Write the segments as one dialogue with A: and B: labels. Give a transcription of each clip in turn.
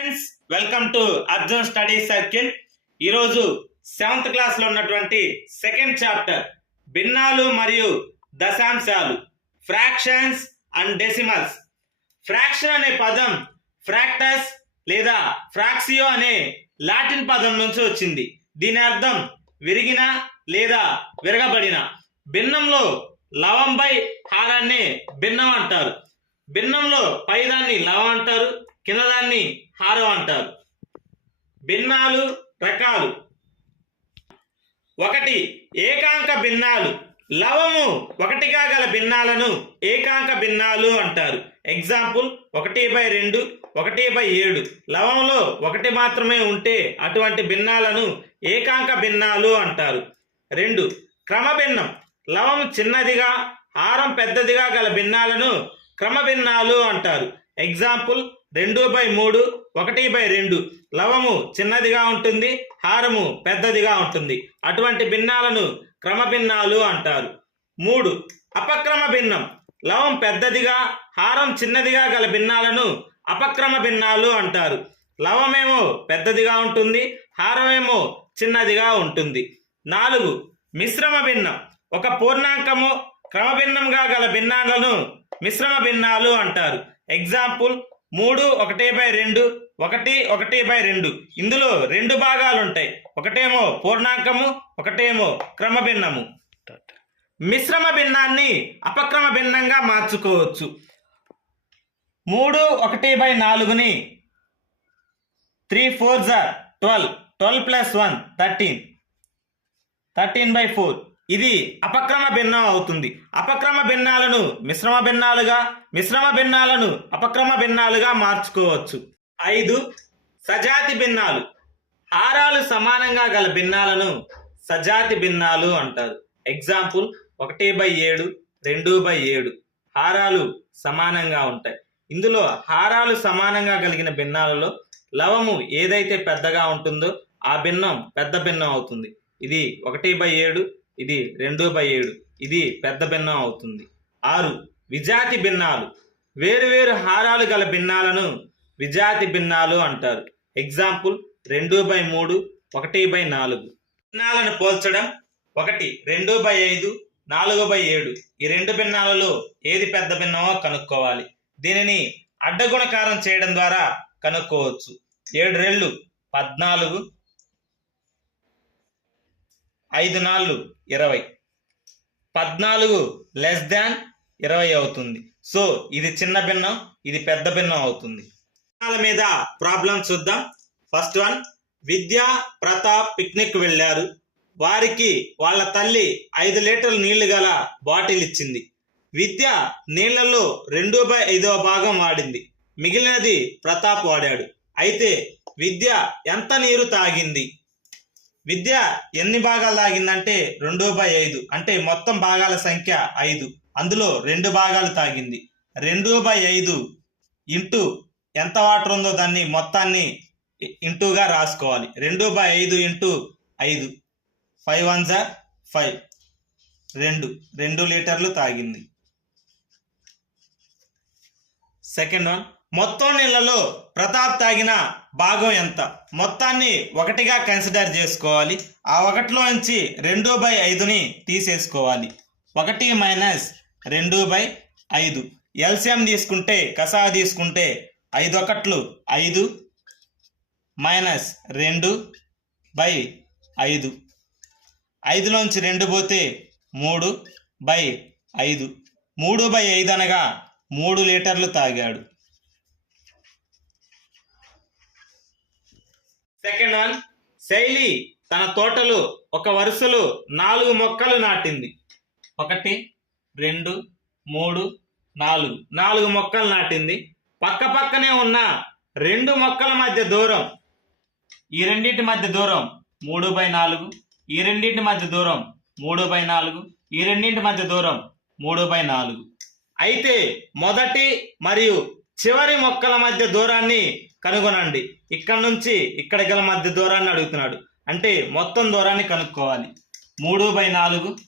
A: Friends welcome to Arjun study circle ఈరోజు seventh క్లాస్లో ఉన్నటువంటి సెకండ్ చాప్టర్ భిన్నాలు మరియు దశాంశాలు ఫ్రాక్షన్స్ అండ్ డెసిమల్స్ ఫ్రాక్షన్ అనే పదం ఫ్రాక్టస్ లేదా ఫ్రాక్సియో అనే లాటిన్ పదం నుంచి వచ్చింది. దీని అర్థం విరిగిన లేదా విరగబడిన భిన్నంలో లవం బై హారాన్ని భిన్నం అంటారు. భిన్నంలో పైదాన్ని లవం అంటారు. కిందదాన్ని హారం అంటారు. భిన్నాలు రకాలు. ఒకటి ఏకాంక భిన్నాలు. లవము ఒకటిగా గల భిన్నాలను ఏకాంక భిన్నాలు అంటారు. ఎగ్జాంపుల్ ఒకటి బై రెండు ఒకటి బై ఏడు. లవంలో ఒకటి మాత్రమే ఉంటే అటువంటి భిన్నాలను ఏకాంక భిన్నాలు అంటారు. రెండు క్రమభిన్నం. లవం చిన్నదిగా హారం పెద్దదిగా గల భిన్నాలను క్రమభిన్నాలు అంటారు. ఎగ్జాంపుల్ రెండు బై మూడు ఒకటి బై రెండు. లవము చిన్నదిగా ఉంటుంది హారము పెద్దదిగా ఉంటుంది. అటువంటి భిన్నాలను క్రమభిన్నాలు అంటారు. మూడు అపక్రమ భిన్నం. లవం పెద్దదిగా హారం చిన్నదిగా గల భిన్నాలను అపక్రమ భిన్నాలు అంటారు. లవమేమో పెద్దదిగా ఉంటుంది హారమేమో చిన్నదిగా ఉంటుంది. నాలుగు మిశ్రమ భిన్నం. ఒక పూర్ణాంకము క్రమభిన్నంగా గల భిన్నాలను మిశ్రమ భిన్నాలు అంటారు. ఎగ్జాంపుల్ మూడు ఒకటి బై రెండు ఒకటి ఒకటి బై రెండు. ఇందులో రెండు భాగాలు ఉంటాయి ఒకటేమో పూర్ణాంకము ఒకటేమో క్రమభిన్నము. మిశ్రమ భిన్నాన్ని అపక్రమ భిన్నంగా మార్చుకోవచ్చు. మూడు ఒకటి బై నాలుగుని three four jar twelve. Twelve plus one thirteen. Thirteen by four. ఇది అపక్రమ భిన్నం అవుతుంది. అపక్రమ భిన్నాలను మిశ్రమ భిన్నాలుగా మిశ్రమ భిన్నాలను అపక్రమ భిన్నాలుగా మార్చుకోవచ్చు. ఐదు సజాతి భిన్నాలు. హారాలు సమానంగా గల భిన్నాలను సజాతి భిన్నాలు అంటారు. ఎగ్జాంపుల్ ఒకటి బై ఏడు రెండు బై ఏడు. హారాలు సమానంగా ఉంటాయి. ఇందులో హారాలు సమానంగా కలిగిన భిన్నాలలో లవము ఏదైతే పెద్దగా ఉంటుందో ఆ భిన్నం పెద్ద భిన్నం అవుతుంది. ఇది ఒకటి బై ఏడు ఇది రెండు బై ఏడు. ఇది పెద్ద భిన్నం అవుతుంది. ఆరు విజాతి భిన్నాలు. వేరువేరు హారాలు గల భిన్నాలను విజాతి భిన్నాలు అంటారు. ఎగ్జాంపుల్ రెండు బై మూడు ఒకటి బై నాలుగు. భిన్నాలను పోల్చడం ఒకటి రెండు బై ఐదు నాలుగు బై ఏడు. ఈ రెండు భిన్నాలలో ఏది పెద్ద భిన్నమో కనుక్కోవాలి. దీనిని అడ్డగుణకారం చేయడం ద్వారా కనుక్కోవచ్చు. ఏడు రెళ్ళు పద్నాలుగు ఐదు నాళ్ళు ఇరవై. పద్నాలుగు లెస్ దాన్ ఇరవై అవుతుంది. సో ఇది చిన్న భిన్నం ఇది పెద్ద భిన్నం అవుతుంది. భిన్నాల మీద ప్రాబ్లం చూద్దాం. First one Vidya Pratap picnic వెళ్ళారు. వారికి వాళ్ళ తల్లి ఐదు లీటర్ల నీళ్ళు గల బాటిల్ ఇచ్చింది. విద్య నీళ్ళలో రెండు బై ఐదవ భాగం వాడింది. మిగిలినది ప్రతాప్ వాడాడు. అయితే విద్య ఎంత నీరు తాగింది? విద్య ఎన్ని భాగాలు తాగిందంటే రెండు బై ఐదు. అంటే మొత్తం భాగాల సంఖ్య ఐదు. అందులో రెండు భాగాలు తాగింది. రెండు బై ఐదు ఇంటూ ఎంత వాటర్ ఉందో దాన్ని మొత్తాన్ని ఇంటూగా రాసుకోవాలి. రెండు బై ఐదు ఇంటూ ఐదు. ఫైవ్ వన్ జా ఫైవ్. రెండు. రెండు లీటర్లు తాగింది. Second one. మొత్తం నీళ్ళలో ప్రతాప్ తాగిన భాగం ఎంత? మొత్తాన్ని ఒకటిగా కన్సిడర్ చేసుకోవాలి. ఆ ఒకటిలో నుంచి రెండు బై ఐదుని తీసేసుకోవాలి. ఒకటి మైనస్ రెండు బై ఐదు. ఎల్సిఎం తీసుకుంటే కసా తీసుకుంటే ఐదు ఒకట్లు ఐదు మైనస్ రెండు బై ఐదు. ఐదులోంచి రెండు పోతే మూడు బై ఐదు. మూడు బై ఐదు అనగా మూడు లీటర్లు తాగాడు. సెకండ్ వన్ శైలి తన తోటలు ఒక వరుసలో నాలుగు మొక్కలు నాటింది. ఒకటి రెండు మూడు నాలుగు. నాలుగు మొక్కలు నాటింది. పక్క పక్కనే ఉన్న రెండు మొక్కల మధ్య దూరం. ఈ రెండింటి మధ్య దూరం మూడు బై నాలుగు. ఈ రెండింటి మధ్య దూరం మూడు బై నాలుగు. ఈ రెండింటి మధ్య దూరం మూడు బై నాలుగు. అయితే మొదటి మరియు చివరి మొక్కల మధ్య దూరాన్ని కనుగొనండి. ఇక్కడ నుంచి ఇక్కడ గల మధ్య దూరాన్ని అడుగుతున్నాడు. అంటే మొత్తం దూరాన్ని కనుక్కోవాలి. మూడు బై నాలుగు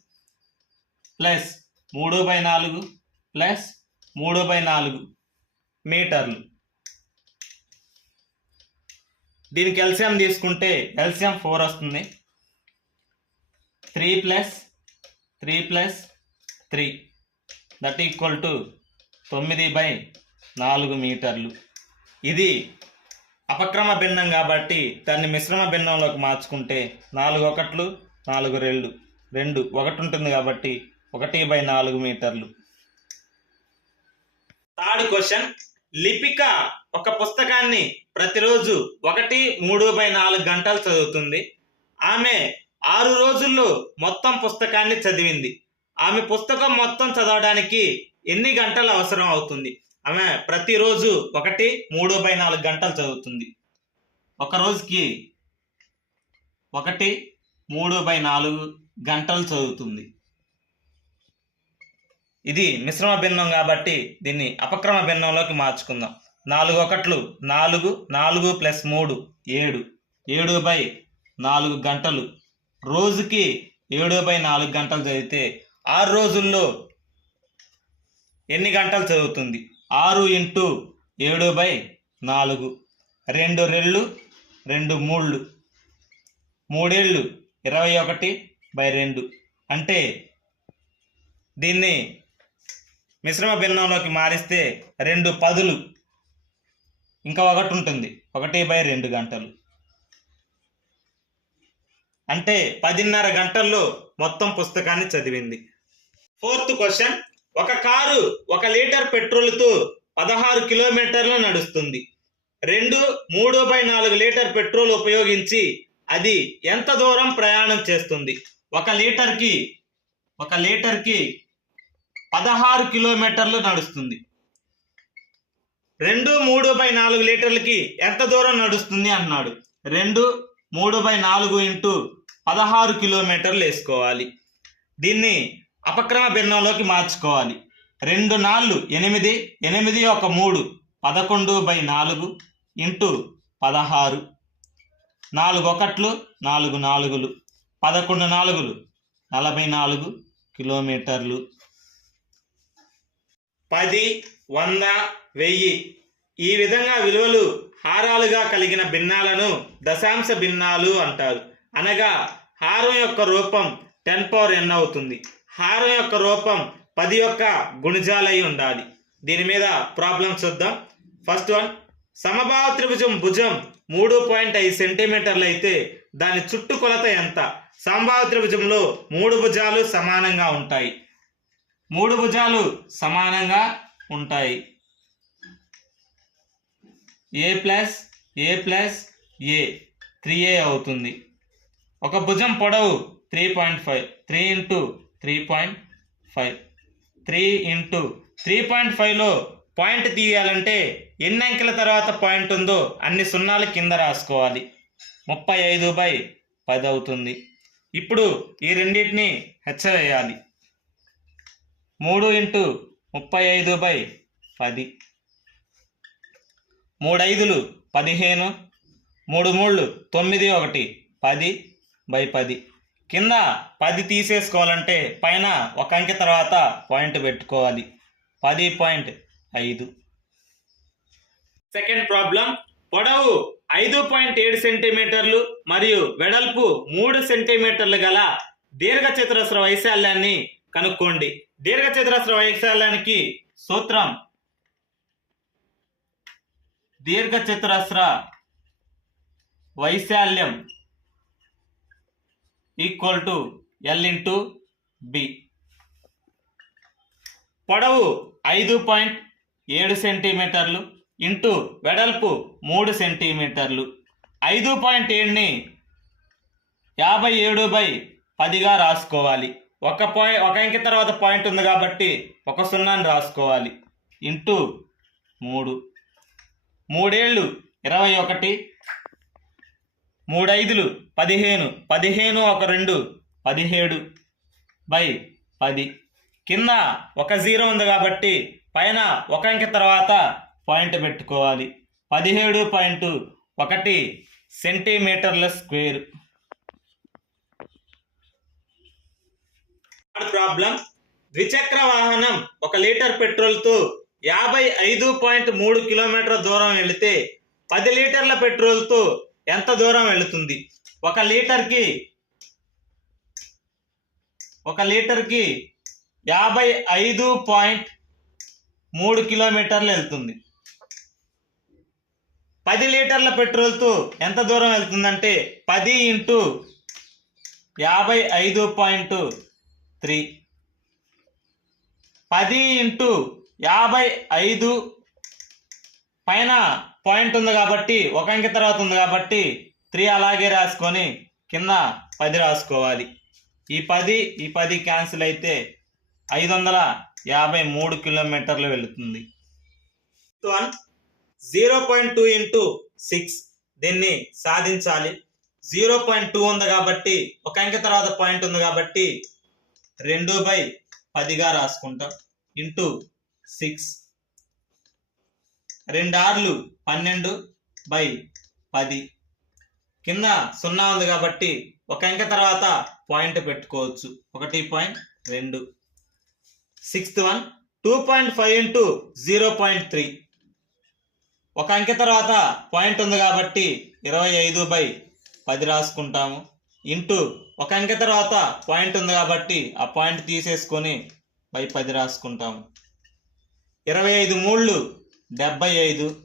A: ప్లస్ మూడు బై నాలుగు ప్లస్ మూడు బై నాలుగు మీటర్లు. దీనికి ఎల్సిఎం తీసుకుంటే ఎల్సిఎం ఫోర్ వస్తుంది. Three plus three plus three. That equal to తొమ్మిది బై నాలుగు మీటర్లు. ఇది అపక్రమ భిన్నం కాబట్టి దాన్ని మిశ్రమ భిన్నంలోకి మార్చుకుంటే నాలుగు ఒకట్లు నాలుగు రెండు రెండు ఒకటి ఉంటుంది కాబట్టి ఒకటి బై నాలుగు మీటర్లు. Third question. లిపిక ఒక పుస్తకాన్ని ప్రతిరోజు ఒకటి మూడు బై నాలుగు గంటలు చదువుతుంది. ఆమె ఆరు రోజుల్లో మొత్తం పుస్తకాన్ని చదివింది. ఆమె పుస్తకం మొత్తం చదవడానికి ఎన్ని గంటలు అవసరం అవుతుంది? ఆమె ప్రతిరోజు ఒకటి మూడు బై నాలుగు గంటలు చదువుతుంది. ఒక రోజుకి ఒకటి మూడు బై నాలుగు గంటలు చదువుతుంది. ఇది మిశ్రమ భిన్నం కాబట్టి దీన్ని అపక్రమ భిన్నంలోకి మార్చుకుందాం. నాలుగు ఒకట్లు నాలుగు నాలుగు ప్లస్ మూడు ఏడు. ఏడు బై నాలుగు గంటలు. రోజుకి ఏడు బై నాలుగు గంటలు చదివితే ఆరు రోజుల్లో ఎన్ని గంటలు చదువుతుంది? ఆరు ఇంటూ ఏడు బై నాలుగు. రెండు రెళ్ళు రెండు మూళ్ళు. మూడేళ్ళు ఇరవై ఒకటి బై రెండు. అంటే దీన్ని మిశ్రమ భిన్నంలోకి మారిస్తే రెండు పదులు. ఇంకా ఒకటి ఉంటుంది. ఒకటి బై రెండు గంటలు. అంటే పదిన్నర గంటల్లో మొత్తం పుస్తకాన్ని చదివింది. Fourth question. ఒక కారు ఒక లీటర్ పెట్రోల్తో పదహారు కిలోమీటర్లు నడుస్తుంది. రెండు మూడు బై నాలుగు లీటర్ పెట్రోల్ ఉపయోగించి అది ఎంత దూరం ప్రయాణం చేస్తుంది? ఒక లీటర్కి ఒక లీటర్కి పదహారు కిలోమీటర్లు నడుస్తుంది. రెండు మూడు బై నాలుగు లీటర్లకి ఎంత దూరం నడుస్తుంది అన్నాడు. రెండు మూడు బై నాలుగు ఇంటూ పదహారు కిలోమీటర్లు వేసుకోవాలి. దీన్ని అపక్రమ భిన్నంలోకి మార్చుకోవాలి. రెండు నాళ్ళు ఎనిమిది ఎనిమిది ఒక మూడు పదకొండు బై నాలుగు ఇంటూ పదహారు. నాలుగు ఒకట్లు నాలుగు నాలుగులు. పదకొండు నాలుగులు నలభై నాలుగు కిలోమీటర్లు. పది వంద వెయ్యి. ఈ విధంగా విలువలు హారాలుగా కలిగిన భిన్నాలను దశాంశ భిన్నాలు అంటారు. అనగా హారం యొక్క రూపం టెన్ పవర్ ఎన్ అవుతుంది. హారం యొక్క రూపం పది యొక్క గుణిజాలై ఉండాలి. దీని మీద ప్రాబ్లం చూద్దాం. ఫస్ట్ వన్ సమభావ త్రిభుజం భుజం మూడు పాయింట్ ఐదు సెంటీమీటర్లు అయితే దాని చుట్టు కొలత ఎంత? సమభావ త్రిభుజంలో మూడు భుజాలు సమానంగా ఉంటాయి. మూడు భుజాలు సమానంగా ఉంటాయి. A plus A plus A three A అవుతుంది. ఒక భుజం పొడవు three point five three into three point five three into three point ఫైవ్లో పాయింట్ తీయాలంటే ఎన్ని అంకెల తర్వాత పాయింట్ ఉందో అన్ని సున్నాలు కింద రాసుకోవాలి. ముప్పై ఐదు బై పది అవుతుంది. ఇప్పుడు ఈ రెండింటిని హెచ్చవేయాలి మూడు ఇంటూ ముప్పై ఐదు బై పది. మూడు ఐదులు పదిహేను మూడు మూళ్ళు తొమ్మిది ఒకటి పది బై పది. కింద పది తీసేసుకోవాలంటే పైన ఒక అంకె తర్వాత పాయింట్ పెట్టుకోవాలి. పది పాయింట్ ఐదు. సెకండ్ ప్రాబ్లం పొడవు ఐదు పాయింట్ ఏడు సెంటీమీటర్లు మరియు వెడల్పు మూడు సెంటీమీటర్లు గల దీర్ఘచతురస్ర వైశాల్యాన్ని కనుక్కోండి. దీర్ఘచతురస్ర వైశాల్యానికి సూత్రం దీర్ఘచతురస్ర వైశాల్యం equal to L into B. పొడవు ఐదు పాయింట్ ఏడు సెంటీమీటర్లు ఇంటూ వెడల్పు మూడు సెంటీమీటర్లు. ఐదు పాయింట్ ఏడుని యాభై ఏడు బై పదిగా రాసుకోవాలి. ఒక పాయింట్ ఒక అంకె తర్వాత పాయింట్ ఉంది కాబట్టి ఒక సున్నాని రాసుకోవాలి. ఇంటూ మూడు. మూడేళ్ళు ఇరవై ఒకటి మూడైదులు పదిహేను. పదిహేను ఒక రెండు పదిహేడు బై పది. కింద ఒక జీరో ఉంది కాబట్టి పైన ఒక అంకె తర్వాత పాయింట్ పెట్టుకోవాలి. పదిహేడు పాయింట్ ఒకటి సెంటీమీటర్ల స్క్వేర్. ప్రాబ్లం ద్విచక్ర వాహనం ఒక లీటర్ పెట్రోల్తో యాభై ఐదు పాయింట్ మూడు కిలోమీటర్ల దూరం వెళితే పది లీటర్ల పెట్రోల్తో ఎంత దూరం వెళుతుంది? ఒక లీటర్కి ఒక లీటర్కి యాభై ఐదు పాయింట్ మూడు కిలోమీటర్లు వెళ్తుంది. పది లీటర్ల పెట్రోల్తో ఎంత దూరం వెళ్తుందంటే పది ఇంటూ యాభై ఐదు పాయింట్ త్రీ. పది ఇంటూ యాభై ఐదు పైన పాయింట్ ఉంది కాబట్టి ఒక అంకె తర్వాత ఉంది కాబట్టి త్రీ అలాగే రాసుకొని కింద పది రాసుకోవాలి. ఈ పది ఈ పది క్యాన్సిల్ అయితే ఐదు వందల యాభై మూడు కిలోమీటర్లు వెళుతుంది. One zero point two into six దీన్ని సాధించాలి. జీరో పాయింట్ టూ ఉంది కాబట్టి ఒక అంకె తర్వాత పాయింట్ ఉంది కాబట్టి రెండు బై పదిగా రాసుకుంటాం. ఇంటూ సిక్స్ రెండు ఆర్లు పన్నెండు బై పది. కింద సున్నా ఉంది కాబట్టి ఒక అంకె తర్వాత పాయింట్ పెట్టుకోవచ్చు. ఒకటి పాయింట్ రెండు. Sixth one two point five into zero point three. ఒక అంకె తర్వాత పాయింట్ ఉంది కాబట్టి ఇరవై ఐదు బై పది రాసుకుంటాము. ఇంటూ ఒక అంకె తర్వాత పాయింట్ ఉంది కాబట్టి ఆ పాయింట్ తీసేసుకొని బై పది రాసుకుంటాము. ఇరవై ఐదు మూళ్ళు డెబ్బై ఐదు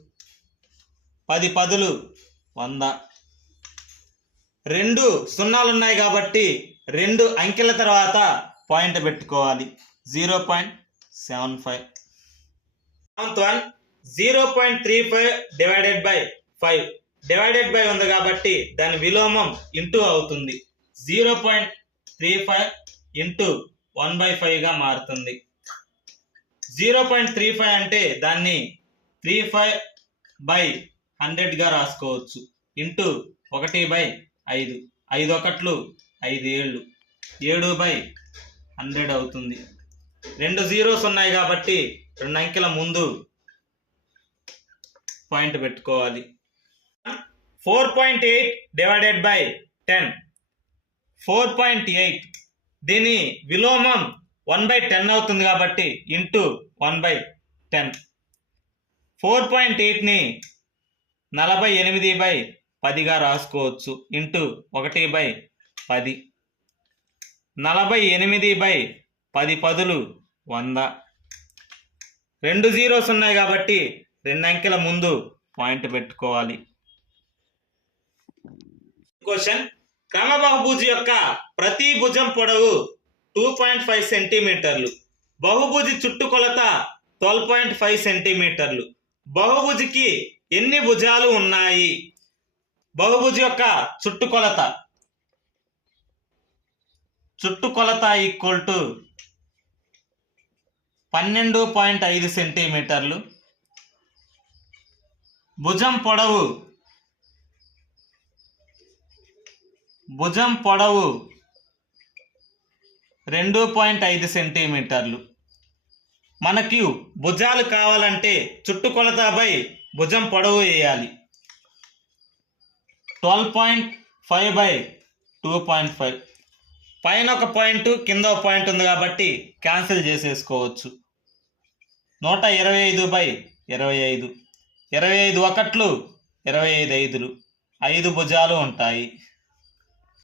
A: పది పదులు వంద. రెండు సున్నాలు ఉన్నాయి కాబట్టి రెండు అంకెల తర్వాత పాయింట్ పెట్టుకోవాలి. Zero point seven five. Seventh one zero point three five divided by five. Divided by ఉంది కాబట్టి దాని విలోమం ఇంటూ అవుతుంది. Zero point three five into one by ఫైవ్గా మారుతుంది. జీరో పాయింట్ త్రీ ఫైవ్ అంటే దాన్ని త్రీ ఫైవ్ బై హండ్రెడ్గా రాసుకోవచ్చు. ఇంటూ ఒకటి బై ఐదు. ఐదు ఒకట్లు ఐదు ఏళ్ళు. ఏడు బై హండ్రెడ్ అవుతుంది. రెండు జీరోస్ ఉన్నాయి కాబట్టి రెండు అంకెల ముందు పాయింట్ పెట్టుకోవాలి. Four point eight divided by ten. Four point eight. దీని విలోమం వన్ బై టెన్ అవుతుంది కాబట్టి into one by ten. Four point ఎయిట్ని నలభై ఎనిమిది బై పదిగా రాసుకోవచ్చు. ఇంటూ ఒకటి బై పది. నలభై ఎనిమిది బై పది పదులు వంద. రెండు జీరోస్ ఉన్నాయి కాబట్టి రెండు అంకెల ముందు పాయింట్ పెట్టుకోవాలి. క్వశ్చన్. క్రమబహుభుజి యొక్క ప్రతి భుజం పొడవు టూ పాయింట్ ఫైవ్ సెంటీమీటర్లు. బహుభుజి చుట్టుకొలత ట్వెల్వ్ పాయింట్ ఫైవ్ సెంటీమీటర్లు. బహుభుజికి ఎన్ని భుజాలు ఉన్నాయి? బహుభుజి యొక్క చుట్టుకొలత చుట్టుకొలత ఈక్వల్ టు పన్నెండు పాయింట్ ఐదు సెంటీమీటర్లు. భుజం పొడవు భుజం పొడవు రెండు పాయింట్ ఐదు సెంటీమీటర్లు. మనకి భుజాలు కావాలంటే చుట్టుకొలత బై భుజం పొడవు వేయాలి. Twelve point five by two point five. పైన ఒక పాయింట్ కింద ఒక పాయింట్ ఉంది కాబట్టి క్యాన్సిల్ చేసేసుకోవచ్చు. నూట ఇరవై ఐదు బై ఇరవై ఐదు. ఇరవై ఐదు ఒకట్లు ఇరవై ఐదు ఐదులు. ఐదు భుజాలు ఉంటాయి.